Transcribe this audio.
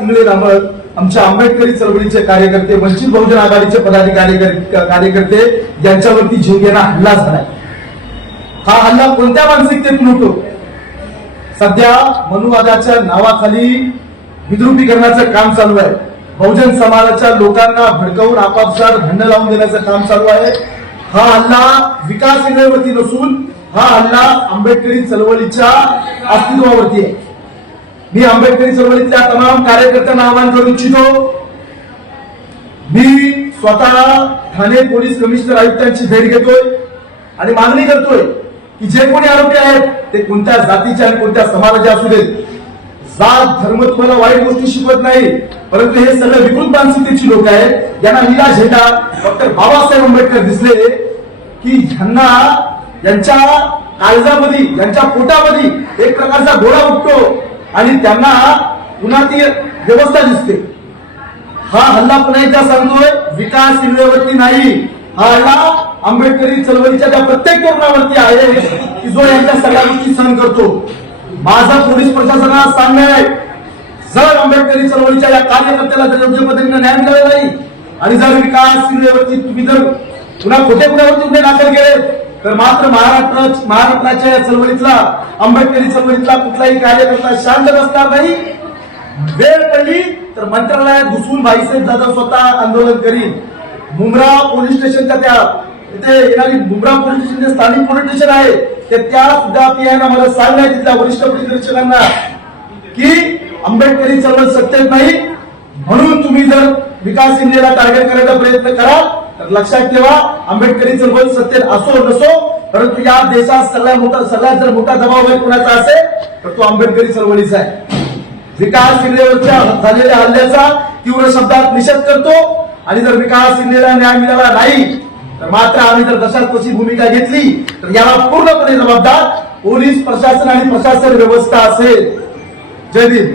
इंगळे रामळ आमच्या आंबेडकरी चळवळीचे कार्यकर्ते वंचित बहुजन आघाडीचे पदाधिकारी कार्यकर्ते यांच्यावरती जीवघेणा हल्ला झालाय. हा हल्ला कोणत्या मानसिकतेतून होतो? सध्या मनुवादाच्या नावाखाली विद्रुपीकरणाचं काम चालू आहे. बहुजन समाजाच्या लोकांना भडकवून आपापसात भांडण लावून देण्याचं काम चालू आहे. हा हल्ला विकास नसून हा हल्ला आंबेडकरी चळवळीच्या अस्तित्वावरती आहे. मी आंबेडकरी चळवळीतल्या तमाम कार्यकर्त्यांना आवाहन करू इच्छितो. मी स्वतः ठाणे पोलीस कमिशनर आयुक्तांची भेट घेतोय आणि मागणी करतोय की जे कोणी आरोपी आहेत ते कोणत्या जातीचे आणि कोणत्या समाजाचे असू देत. जात धर्म तुम्हाला वाईट गोष्टी शिकवत नाही परंतु हे सगळे विकृत मानसिकतेची लोक आहेत. यांना नीला झेंडा डॉक्टर बाबासाहेब आंबेडकर दिसले की ह्यांना यांच्या काळजामध्ये यांच्या पोटामध्ये एक प्रकारचा घोडा उठतो आणि त्यांना पुन्हा ती व्यवस्था दिसते. हा हल्ला पुन्हा एकदा सांगतोय विकास इंद्रवरती नाही. हा हल्ला आंबेडकरी चळवळीच्या त्या प्रत्येक तरुणावरती आहे की जो यांच्या सगळ्या गोष्टी सहन करतो. माझा पोलीस प्रशासनाला सांगणं आहे जर आंबेडकरी चळवळीच्या या कार्यकर्त्याला जर योग्य पद्धतीने न्याय मिळाला नाही आणि जर विकास इंद्रवरती तुम्ही जर पुन्हा खोटे गुन्ह्यावरती गुन्हे दाखल केले तर मात्र महाराष्ट्र महाराष्ट्राच्या या चळवळीतला आंबेडकरी चळवळीतला कुठलाही कार्यकर्ता शांत नसणार नाही. वेळ पडली तर मंत्रालयात घुसून भाईसाहेब दादा स्वतः आंदोलन करीन. मुंब्रा पोलीस स्टेशनच्या त्या? इथे येणारी मुंब्रा पोलीस स्टेशन जे स्थानिक पोलीस स्टेशन आहे. ते त्या सुद्धा पियांना मला सांगण्यात तिथल्या वरिष्ठ परिदर्शकांना निरीक्षकांना की आंबेडकरी चळवळ सत्तेत नाही. म्हणून तुम्ही जर विकास इंडियाला टार्गेट करायचा प्रयत्न कराल तर लक्षात ठेवा आंबेडकरी चळवळ सत्तेत असो नसो परंतु या देशात सगळ्या मोठा सगळ्यात जर मोठा दबाव जर कोणाचा असेल तर तो आंबेडकरी चळवळीचा आहे. विकास शिंदेवरच्या झालेल्या हल्ल्याचा तीव्र शब्दात निषेध करतो आणि जर विकास शिंदेला न्याय मिळाला नाही तर मात्र आम्ही जर दशात तशी भूमिका घेतली तर याला पूर्णपणे जबाबदार पोलीस प्रशासन आणि प्रशासन व्यवस्था असेल. जय भीम.